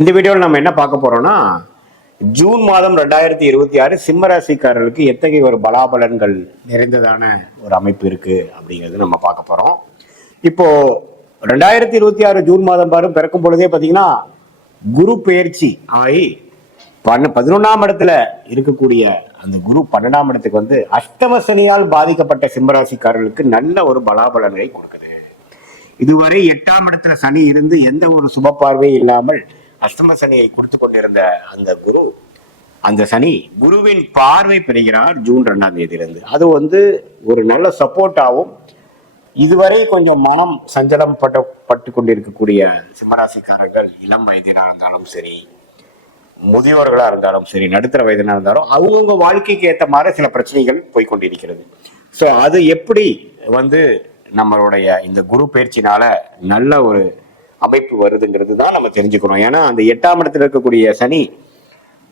இந்த வீடியோவில் நம்ம என்ன பார்க்க போறோம்னா, ஜூன் மாதம் 2026 சிம்ம ராசிக்காரர்களுக்கு எத்தகைய ஒரு பலாபலன்கள் நிறைந்ததான ஒரு அமைப்பு இருக்கு அப்படிங்கிறது நம்ம பார்க்க போறோம். இப்போ 2026 ஜூன் மாதம் பிறக்கும் பொழுதே பார்த்தீங்கன்னா குரு பெயர்ச்சி ஆகி 11ஆம் இடத்துல இருக்கக்கூடிய அந்த குரு 12ஆம் இடத்துக்கு வந்து அஷ்டம சனியால் பாதிக்கப்பட்ட சிம்மராசிக்காரர்களுக்கு நல்ல ஒரு பலாபலன்களை கொடுக்குது. இதுவரை 8ஆம் இடத்துல சனி இருந்து எந்த ஒரு சுப பார்வையும் இல்லாமல் அஷ்டம சனியை கொடுத்து கொண்டிருந்த அந்த சனி குருவின் பார்வை பெறுகிறார் ஜூன் 2ஆம் தேதியிலிருந்து. அது வந்து ஒரு நல்ல சப்போர்ட்டாகவும் இதுவரை கொஞ்சம் மனம் சஞ்சலம் பட்டு கொண்டிருக்கக்கூடிய சிம்மராசிக்காரர்கள் இளம் வயதினா இருந்தாலும் சரி, முதியோர்களா இருந்தாலும் சரி, நடுத்தர வயதினா இருந்தாலும் அவங்கவுங்க வாழ்க்கைக்கு ஏற்ற மாதிரி சில பிரச்சனைகள் போய்கொண்டிருக்கிறது. ஸோ அது எப்படி வந்து நம்மளுடைய இந்த குரு பயிற்சினால நல்ல ஒரு அமைப்பு வருதுங்கிறது தான் நம்ம தெரிஞ்சுக்கணும். ஏன்னா அந்த 8ஆம் இடத்துல இருக்கக்கூடிய சனி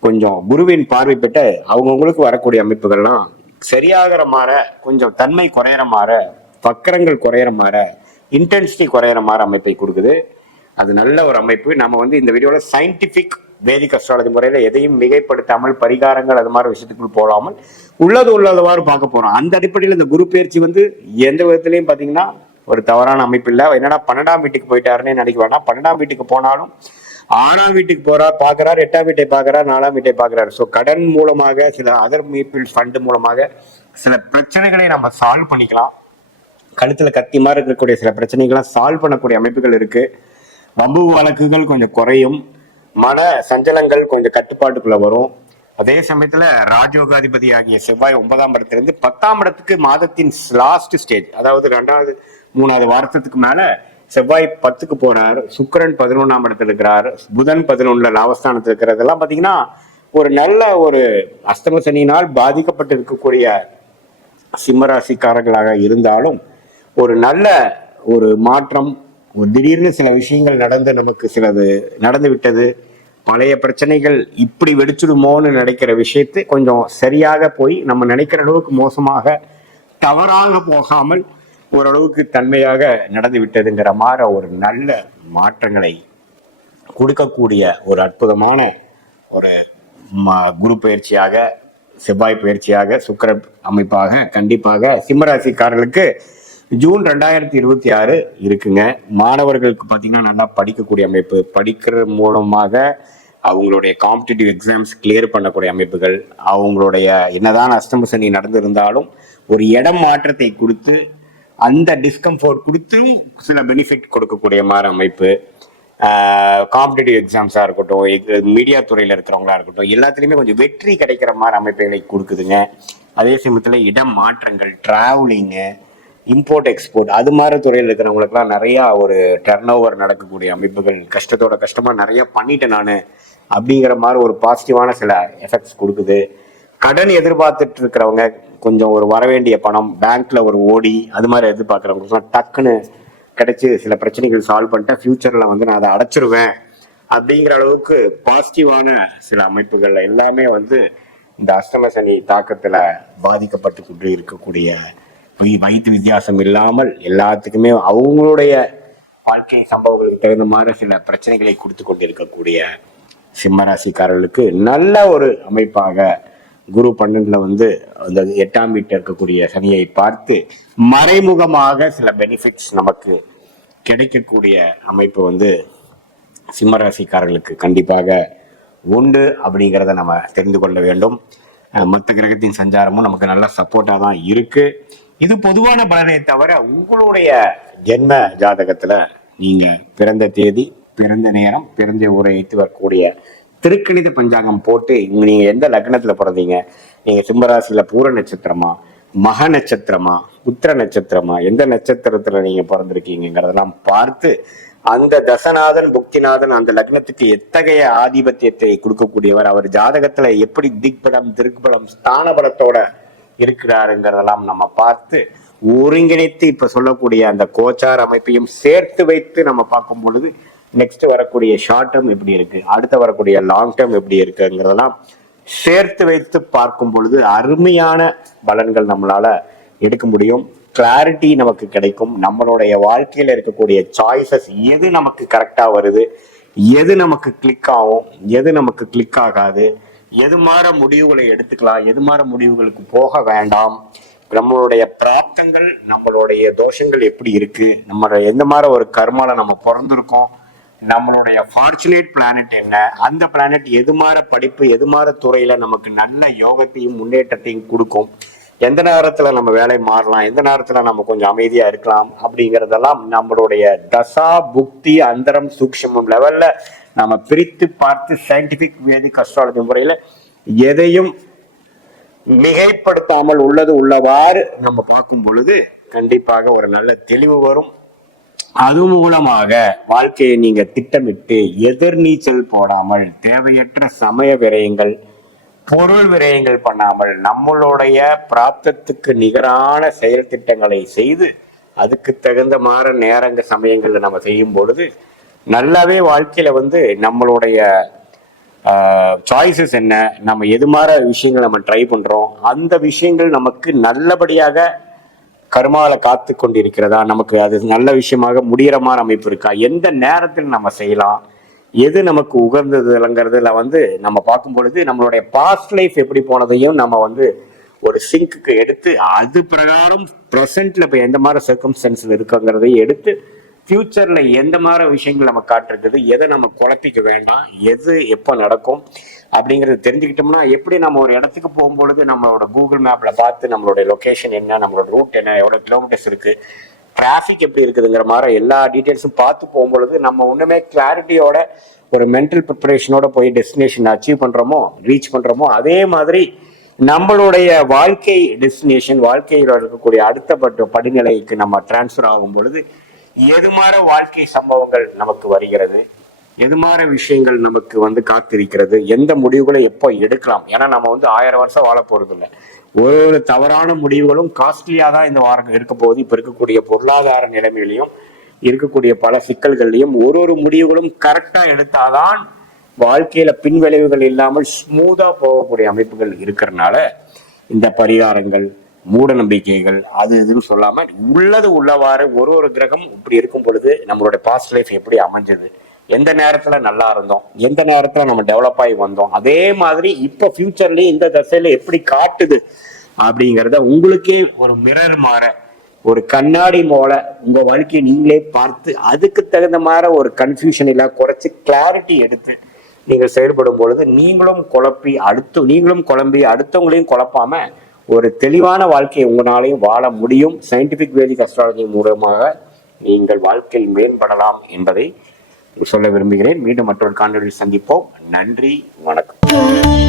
கொஞ்சம் குருவின் பார்வை பெற்று அவங்கவுங்களுக்கு வரக்கூடிய அமைப்புகள்லாம் சரியாகிற மாற, கொஞ்சம் தன்மை குறையிற மாற, வக்கரங்கள் குறையிற மாற, இன்டென்சிட்டி குறையிற மாதிரி அமைப்பை கொடுக்குது. அது நல்ல ஒரு அமைப்பு. நம்ம வந்து இந்த வீடியோல சயின்டிபிக் வேதிக் அஸ்ட்ராலஜி முறையில எதையும் மிகைப்படுத்தாமல் பரிகாரங்கள் அது மாதிரி விஷயத்துக்குள் போடாமல் உள்ளவாறு பார்க்க போறோம். அந்த அடிப்படையில் இந்த குரு பயிற்சி வந்து எந்த விதத்திலையும் பாத்தீங்கன்னா ஒரு தவறான அமைப்பு இல்லை. என்னன்னா 12ஆம் வீட்டுக்கு போயிட்டாருன்னு நினைக்க வேண்டாம். 12ஆம் வீட்டுக்கு போனாலும் 6ஆம் வீட்டுக்கு பாக்குறாரு, 8ஆம் வீட்டை பாக்குறாரு, 4ஆம் வீட்டை பாக்குறாரு. ஸோ கடன் மூலமாக சில அதர் மியூச்சுவல் ஃபண்ட் மூலமாக சில பிரச்சனைகளை நம்ம சால்வ் பண்ணிக்கலாம். கழுத்துல கத்தி மாதிரி இருக்கக்கூடிய சில பிரச்சனைகளை சால்வ் பண்ணக்கூடிய அமைப்புகள் இருக்கு. வம்பு வழக்குகள் கொஞ்சம் குறையும், மன சஞ்சலங்கள் கொஞ்சம் கட்டுப்பாட்டுக்குள்ள வரும். அதே சமயத்துல ராஜயோகாதிபதி ஆகிய செவ்வாய் 9ஆம் இடத்திலிருந்து 10ஆம் இடத்துக்கு மாதத்தின் லாஸ்ட் ஸ்டேஜ், அதாவது 2வது 3வது வாரத்துக்கு மேல செவ்வாய் 10க்கு போறார், சுக்கிரன் 11ஆம் இடத்துல இருக்கிறார், புதன் 11ல லாபஸ்தானத்தில் இருக்கிறதெல்லாம் பாத்தீங்கன்னா ஒரு நல்ல ஒரு அஷ்டம சனியினால் பாதிக்கப்பட்டு இருக்கக்கூடிய சிம்மராசிக்காரர்களாக இருந்தாலும் ஒரு நல்ல ஒரு மாற்றம், ஒரு திடீர்னு சில விஷயங்கள் நமக்கு சிலது நடந்து விட்டது, பழைய பிரச்சனைகள் இப்படி வெடிச்சிடுமோன்னு நினைக்கிற விஷயத்து கொஞ்சம் சரியாக போய் நம்ம நினைக்கிற அளவுக்கு மோசமாக தவறாக போகாமல் ஓரளவுக்கு தன்மையாக நடந்து விட்டதுங்கிற மாதிரி ஒரு நல்ல மாற்றங்களை கொடுக்கக்கூடிய ஒரு அற்புதமான ஒரு குரு பயிற்சியாக, செவ்வாய் பயிற்சியாக, சுக்கிர அமைப்பாக கண்டிப்பாக சிம்மராசிக்காரர்களுக்கு ஜூன் 2026 இருக்குங்க. மாணவர்களுக்கு பார்த்தீங்கன்னா நல்லா படிக்கக்கூடிய அமைப்பு, படிக்கிற மூலமாக அவங்களுடைய காம்படிட்டிவ் எக்ஸாம்ஸ் கிளியர் பண்ணக்கூடிய அமைப்புகள், அவங்களுடைய என்னதான் அஷ்டம சனி நடந்திருந்தாலும் ஒரு இடம் மாற்றத்தை கொடுத்து அந்த டிஸ்கம்ஃபோர்ட் கொடுத்தும் சில பெனிஃபிட் கொடுக்கக்கூடிய மாதிரி அமைப்பு, காம்படிட்டிவ் எக்ஸாம்ஸாக இருக்கட்டும், மீடியா துறையில் இருக்கிறவங்களா இருக்கட்டும், எல்லாத்துலேயுமே கொஞ்சம் வெற்றி கிடைக்கிற மாதிரி அமைப்புகளை கொடுக்குதுங்க. அதே சமயத்தில் இடம் மாற்றங்கள், டிராவலிங்கு, இம்போர்ட் எக்ஸ்போர்ட் அது மாதிரி துறையில் இருக்கிறவங்களுக்குலாம் நிறையா ஒரு டர்ன் ஓவர் நடக்கக்கூடிய அமைப்புகள், கஷ்டமாக நிறைய பண்ணிட்டேன் நான் அப்படிங்கிற மாதிரி ஒரு பாசிட்டிவான சில எஃபெக்ட்ஸ் கொடுக்குது. கடன் எதிர்பார்த்துட்டு இருக்கிறவங்க கொஞ்சம் ஒரு வரவேண்டிய பணம் பேங்க்ல ஒரு ஓடி அது மாதிரி எதிர்பார்க்குறவங்க டக்குன்னு கிடைச்சி சில பிரச்சனைகள் சால்வ் பண்ணிட்டு ஃபியூச்சர்ல வந்து நான் அதை அடைச்சிருவேன் அப்படிங்கிற அளவுக்கு பாசிட்டிவான சில அமைப்புகள் எல்லாமே வந்து இந்த அஷ்டம சனி தாக்கத்துல பாதிக்கப்பட்டு கொண்டு இருக்கக்கூடிய வயது வித்தியாசம் இல்லாமல் எல்லாத்துக்குமே அவங்களுடைய வாழ்க்கை சம்பவங்களுக்கு தகுந்த மாதிரி சில பிரச்சனைகளை கொடுத்து கொண்டிருக்கக்கூடிய சிம்மராசிக்காரர்களுக்கு நல்ல ஒரு அமைப்பாக குரு 12ல வந்து அந்த 8ஆம் வீட்டில் இருக்கக்கூடிய சனியை பார்த்து மறைமுகமாக சில பெனிஃபிட்ஸ் நமக்கு கிடைக்கக்கூடிய அமைப்பு வந்து சிம்மராசிக்காரர்களுக்கு கண்டிப்பாக உண்டு அப்படிங்கிறத நம்ம தெரிந்து கொள்ள வேண்டும். மொத்த கிரகத்தின் சஞ்சாரமும் நமக்கு நல்ல சப்போர்ட்டாக தான் இருக்கு. இது பொதுவான பலனை தவிர உங்களுடைய ஜென்ம ஜாதகத்துல நீங்க பிறந்த தேதி, பிறந்த நேரம், பிறந்த ஊரை வைத்து வரக்கூடிய திருக்கணித பஞ்சாங்கம் போட்டு நீங்க எந்த லக்னத்துல பிறந்தீங்க, நீங்க சிம்மராசியில பூர நட்சத்திரமா, மக நட்சத்திரமா, உத்திர நட்சத்திரமா, எந்த நட்சத்திரத்துல நீங்க பிறந்திருக்கீங்கிறதெல்லாம் பார்த்து அந்த தசநாதன் புக்திநாதன் அந்த லக்னத்துக்கு எத்தகைய ஆதிபத்தியத்தை கொடுக்கக்கூடியவர், அவர் ஜாதகத்துல எப்படி திக்பலம் திருக்குபலம் ஸ்தான பலத்தோட இருக்கிறாருங்கிறதெல்லாம் நம்ம பார்த்து ஒருங்கிணைத்து இப்ப சொல்லக்கூடிய அந்த கோச்சார் அமைப்பையும் சேர்த்து வைத்து நம்ம பார்க்கும் பொழுது நெக்ஸ்ட் வரக்கூடிய ஷார்ட் டேர்ம் எப்படி இருக்கு, அடுத்த வரக்கூடிய லாங் டேர்ம் எப்படி இருக்குங்கிறதெல்லாம் சேர்த்து வைத்து பார்க்கும் பொழுது அருமையான பலன்கள் நம்மளால எடுக்க முடியும். கிளாரிட்டி நமக்கு கிடைக்கும். நம்மளுடைய வாழ்க்கையில இருக்கக்கூடிய சாய்ஸஸ் எது நமக்கு கரெக்டா வருது, எது நமக்கு கிளிக் ஆகும், எது நமக்கு கிளிக் ஆகாது, எது மாதிரி முடிவுகளை எடுத்துக்கலாம், எது மாதிரி முடிவுகளுக்கு போக வேண்டாம், நம்மளுடைய பிராப்தங்கள் நம்மளுடைய தோஷங்கள் எப்படி இருக்கு, நம்ம எந்த மாதிரி ஒரு கர்மால நம்ம பிறந்திருக்கோம், நம்மளுடைய ஃபார்ச்சுனேட் பிளானட் என்ன, அந்த பிளானட் எது மாதிரி படிப்பு எது மாதிரி துறையில நமக்கு நல்ல யோகத்தையும் முன்னேற்றத்தையும் கொடுக்கும், எந்த நேரத்துல நம்ம வேலை மாறலாம், எந்த நேரத்துல நம்ம கொஞ்சம் அமைதியா இருக்கலாம் அப்படிங்கறதெல்லாம் நம்மளுடைய தசா புக்தி அந்தரம் சூக்ஷ்மம் லெவல்ல நம்ம பிரித்து பார்த்து சயின்டிபிக் வேதிக் அஸ்ட்ராலஜி முறையில எதையும் மிகைப்படுத்தாமல் உள்ளது உள்ளவாறு நம்ம பார்க்கும் பொழுது கண்டிப்பாக ஒரு நல்ல தெளிவு வரும். அது மூலமாக வாழ்க்கையை நீங்க திட்டமிட்டு எதிர்நீச்சல் போடாமல் தேவையற்ற சமய விரயங்கள் பொருள் விரயங்கள் பண்ணாமல் நம்மளுடைய பிராப்தத்துக்கு நிகரான செயல் திட்டங்களை செய்து அதுக்கு தகுந்த மாதிரி நேரங்க சமயங்கள்ல நம்ம செய்யும் பொழுது நல்லாவே வாழ்க்கையில நம்மளுடைய சாய்ஸஸ் என்ன, நம்ம எது மாதிரி விஷயங்கள் நம்ம ட்ரை பண்றோம், அந்த விஷயங்கள் நமக்கு நல்லபடியாக கர்மால காத்து கொண்டிருக்கிறதா, நமக்கு அது நல்ல விஷயமாக முடியறமான அமைப்பு இருக்கா, எந்த நேரத்தில் நம்ம செய்யலாம், எது நமக்கு உகந்ததுங்கிறதுல நம்ம பார்க்கும் பொழுது நம்மளுடைய பாஸ்ட் லைஃப் எப்படி போனதையும் நம்ம ஒரு சிங்க்கு எடுத்து அது பிரகாரம் ப்ரெசென்ட்ல இப்ப எந்த மாதிரி சர்க்கம்ஸ்டன்ஸ்ல இருக்குங்கிறதையும் எடுத்து ஃபியூச்சர்ல எந்த மாதிரி விஷயங்கள் நம்ம காட்டுறது, எதை நம்ம குழப்பிக்க வேண்டாம், எது எப்போ நடக்கும் அப்படிங்கறது தெரிஞ்சுக்கிட்டோம்னா எப்படி நம்ம ஒரு இடத்துக்கு போகும்பொழுது நம்மளோட கூகுள் மேப்ல பார்த்து நம்மளுடைய லொகேஷன் என்ன, நம்மளோட ரூட் என்ன, எவ்வளவு கிலோமீட்டர்ஸ் இருக்கு, டிராஃபிக் எப்படி இருக்குதுங்கிற மாதிரி எல்லா டீட்டெயில்ஸும் பார்த்து போகும்பொழுது நம்ம ஒண்ணுமே கிளாரிட்டியோட ஒரு மென்டல் ப்ரிப்பரேஷனோட போய் டெஸ்டினேஷன் அச்சீவ் பண்றோமோ ரீச் பண்றோமோ அதே மாதிரி நம்மளுடைய வாழ்க்கை டெஸ்டினேஷன் வாழ்க்கையில் இருக்கக்கூடிய அடுத்த படிநிலைக்கு நம்ம டிரான்ஸ்ஃபர் ஆகும் பொழுது எது மாதிரி வாழ்க்கை சம்பவங்கள் நமக்கு வருகிறது, எது மாதிரி விஷயங்கள் நமக்கு காத்திருக்கிறது, எந்த முடிவுகளை எப்போ எடுக்கலாம். ஏன்னா நம்ம 1000 வருஷம் வாழ போறது இல்லை. ஒரு தவறான முடிவுகளும் காஸ்ட்லியா தான் இந்த வாரம் இருக்க போகுது. இப்ப இருக்கக்கூடிய பொருளாதார நிலைமையிலையும் இருக்கக்கூடிய பல சிக்கல்கள்லையும் ஒரு முடிவுகளும் கரெக்டா எடுத்தாதான் வாழ்க்கையில பின்விளைவுகள் இல்லாமல் ஸ்மூதா போகக்கூடிய அமைப்புகள் இருக்கிறதுனால இந்த பரிகாரங்கள் மூட நம்பிக்கைகள் அது இதுன்னு சொல்லாம உள்ளது உள்ளவாறு ஒரு கிரகம் இப்படி இருக்கும் பொழுது நம்மளுடைய பாஸ்ட் லைஃப் எப்படி அமைஞ்சது, எந்த நேரத்துல நல்லா இருந்தோம், எந்த நேரத்துல நம்ம டெவலப் ஆகி வந்தோம், அதே மாதிரி இப்ப ஃபியூச்சர்லயே இந்த தசையில எப்படி காட்டுது அப்படிங்கிறத உங்களுக்கே ஒரு மிரர் மாற ஒரு கண்ணாடி போல உங்க வாழ்க்கையை நீங்களே பார்த்து அதுக்கு தகுந்த மாதிரி ஒரு கன்ஃபியூஷன் எல்லாம் குறைச்சு கிளாரிட்டி எடுத்து நீங்கள் செயல்படும் பொழுது நீங்களும் குழம்பி அடுத்தவங்களையும் குழப்பாம ஒரு தெளிவான வாழ்க்கையை உங்களாலையும் வாழ முடியும். சயின்டிபிக் வேதிக் அஸ்ட்ராலஜி மூலமாக நீங்கள் வாழ்க்கையில் மேம்படலாம் என்பதை சொல்ல விரும்புகிறேன். மீண்டும் மற்றொரு காணொலியில் சந்திப்போம். நன்றி, வணக்கம்.